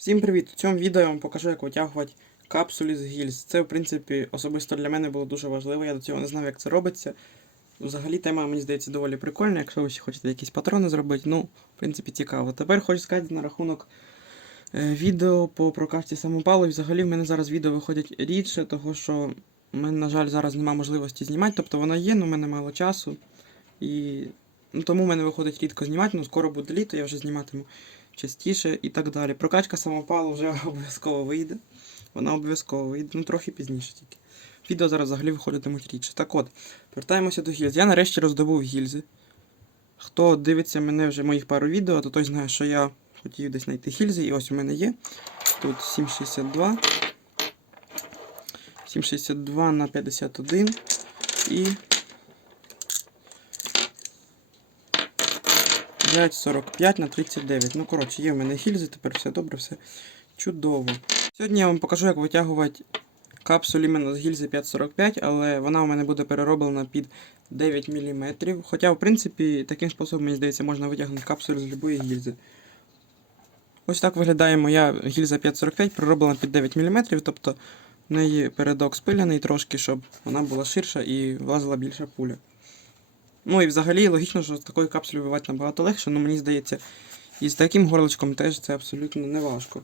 Всім привіт! У цьому відео я вам покажу, як витягувати капсулі з гільз. Це, в принципі, особисто для мене було дуже важливо. Я до цього не знав, як це робиться. Взагалі тема, мені здається, доволі прикольна, якщо ви ще хочете якісь патрони зробити. Ну, в принципі, цікаво. Тепер хочу сказати на рахунок е, відео по прокачці самопалу. Взагалі в мене зараз відео виходять рідше, того що в мене, на жаль, зараз немає можливості знімати. Тобто вона є, але в мене мало часу. І ну, тому в мене виходить рідко знімати, ну скоро буде літо, я вже зніматиму частіше і так далі. Прокачка самопалу вже обов'язково вийде. Вона обов'язково вийде, ну трохи пізніше тільки. Відео зараз взагалі виходитимуть рідше. Так от, повертаємося до гільз. Я нарешті роздобув гільзи. Хто дивиться мене вже моїх пару відео, то той знає, що я хотів десь знайти гільзи, і ось у мене є. Тут 7,62. 7,62 на 51 і 5,45 на 39. Ну, коротше, є в мене гільзи, тепер все добре, все чудово. Сьогодні я вам покажу, як витягувати капсуль іменно з гільзи 545, але вона у мене буде перероблена під 9 мм. Хоча, в принципі, таким способом, мені здається, можна витягнути капсуль з будь-якої гільзи. Ось так виглядає моя гільза 545, перероблена під 9 мм, тобто в неї передок спиляний трошки, щоб вона була ширша і влазила більша пуля. Ну і взагалі логічно, що з такою капсулею вибивати набагато легше, але мені здається, і з таким горличком теж це абсолютно не важко.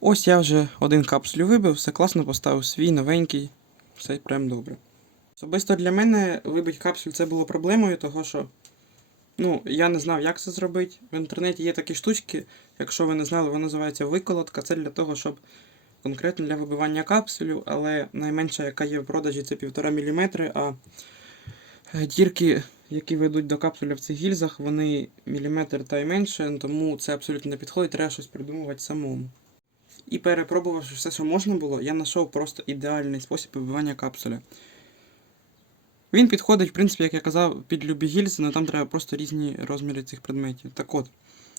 Ось я вже один капсулю вибив, все класно поставив свій, новенький, все прям добре. Особисто для мене вибить капсуль це було проблемою, того що ну, я не знав, як це зробити. В інтернеті є такі штучки, якщо ви не знали, вона називається виколотка. Це для того, щоб конкретно для вибивання капсулю, але найменша, яка є в продажі, це 1,5 мм, а Дірки, які ведуть до капсуля в цих гільзах, вони міліметр та й менше, тому це абсолютно не підходить, треба щось придумувати самому. І перепробувавши все, що можна було, я знайшов просто ідеальний спосіб вибивання капсуля. Він підходить, в принципі, як я казав, під любі гільзи, але там треба просто різні розміри цих предметів. Так от,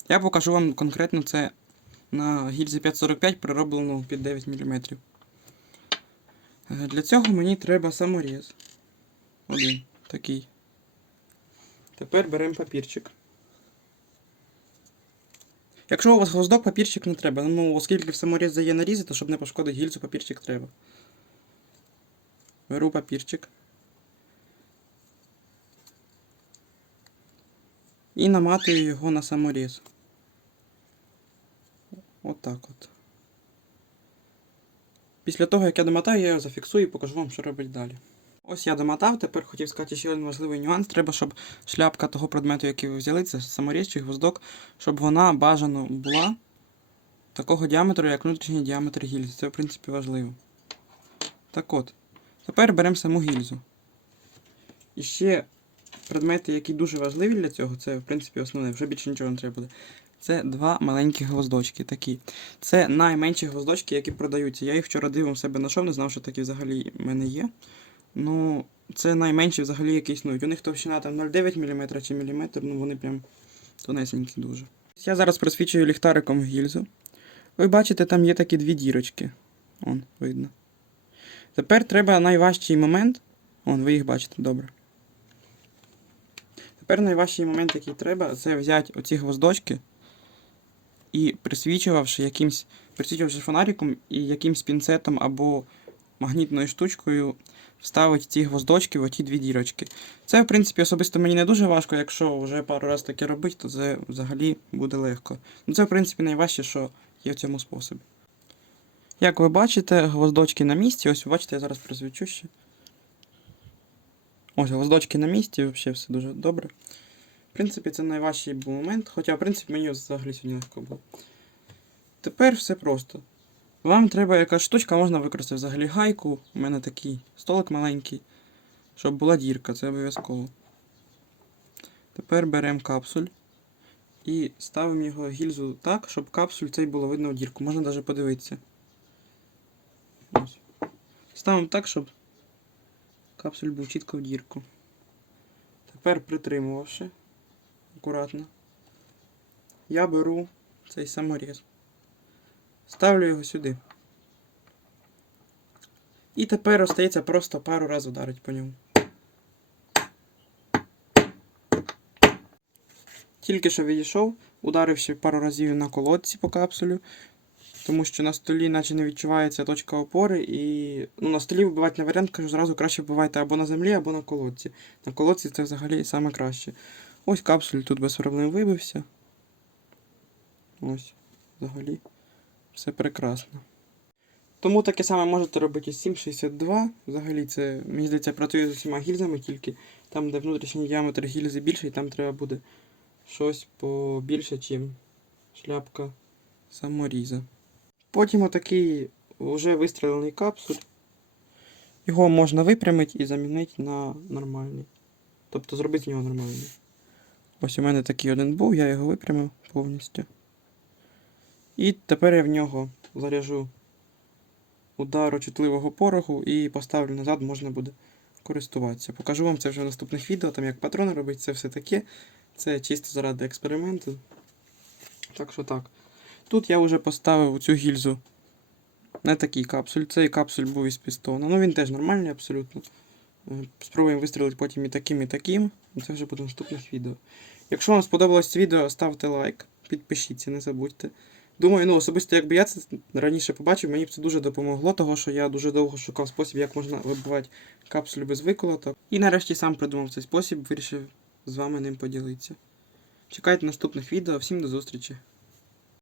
я покажу вам конкретно це на гільзі 545 перероблено під 9 мм. Для цього мені треба саморіз. Один такий. Тепер беремо папірчик. Якщо у вас гвоздок, папірчик не треба. Ну, оскільки в саморізі є нарізи, то щоб не пошкодити гільзу, папірчик треба. Беру папірчик. І наматую його на саморіз. Отак от. Після того, як я домотаю, я його зафіксую і покажу вам, що робити далі. Ось я домотав, тепер хотів сказати ще один важливий нюанс. Треба, щоб шляпка того предмету, який ви взяли, це саморіз чи гвоздок, щоб вона бажано була такого діаметру, як внутрішній діаметр гільзи. Це, в принципі, важливо. Так от, тепер беремо саму гільзу. І ще предмети, які дуже важливі для цього, це, в принципі, основне, вже більше нічого не треба буде. Це два маленькі гвоздочки такі. Це найменші гвоздочки, які продаються. Я їх вчора дивом себе знайшов, не знав, що такі взагалі в мене є. Ну, це найменші взагалі які існують. У них товщина там 0,9 мм чи міліметр, ну вони прям тонесенькі дуже. Я зараз просвічую ліхтариком гільзу. Ви бачите, там є такі дві дірочки. Он, видно. Тепер треба найважчий момент. Он, ви їх бачите, добре. Тепер найважчий момент, який треба, це взяти оці гвоздочки і присвічувавши якимсь, присвічувавши фонариком і якимсь пінцетом або магнітною штучкою вставити ці гвоздочки в оті дві дірочки. Це, в принципі, особисто мені не дуже важко, якщо вже пару разів таке робити, то це взагалі буде легко. Ну це, в принципі, найважче, що є в цьому способі. Як ви бачите, гвоздочки на місці. Ось бачите, я зараз присвічу ще. Ось гвоздочки на місці, взагалі все дуже добре. В принципі, це найважчий був момент, хоча, в принципі, мені взагалі сьогодні легко було. Тепер все просто. Вам треба якась штучка, можна використати взагалі гайку. У мене такий столик маленький, щоб була дірка, це обов'язково. Тепер беремо капсуль і ставимо його гільзу так, щоб капсуль цей було видно в дірку. Можна навіть подивитися. Ось. Ставимо так, щоб капсуль був чітко в дірку. Тепер притримувавши акуратно, я беру цей саморіз. Ставлю його сюди. І тепер остається просто пару разів ударити по ньому. Тільки що відійшов, Ударив ще пару разів на колодці по капсулю, тому що на столі наче не відчувається точка опори, і ну, на столі вибивати не варіант, кажу, зразу краще вбивайте або на землі, або на колодці. На колодці це взагалі саме краще. Ось капсуль тут без проблем вибився. Ось, взагалі. Все прекрасно. Тому таке саме можете робити з 7,62. Взагалі це, мені здається, працює з усіма гільзами, тільки там, де внутрішній діаметр гільзи більший, там треба буде щось побільше, чим шляпка саморіза. Потім отакий вже вистрілений капсуль. Його можна випрямити і замінити на нормальний. Тобто зробити з нього нормальний. Ось у мене такий один був, я його випрямив повністю. І тепер я в нього заряжу удару чутливого пороху і поставлю назад, можна буде користуватися. Покажу вам це вже в наступних відео, там як патрони робить, це все таке. Це чисто заради експерименту. Так що так. Тут я вже поставив цю гільзу на такий капсуль. Цей капсуль був із пістона. Ну він теж нормальний абсолютно. Е, Спробуємо вистрілити потім і таким, і таким. Це вже буде в наступних відео. Якщо вам сподобалось це відео, ставте лайк, підпишіться, не забудьте. Думаю, ну особисто, якби я це раніше побачив, мені б це дуже допомогло, того що я дуже довго шукав спосіб, як можна вибивати капсулю без виколоток. І нарешті сам придумав цей спосіб, вирішив з вами ним поділитися. Чекайте наступних відео, всім до зустрічі!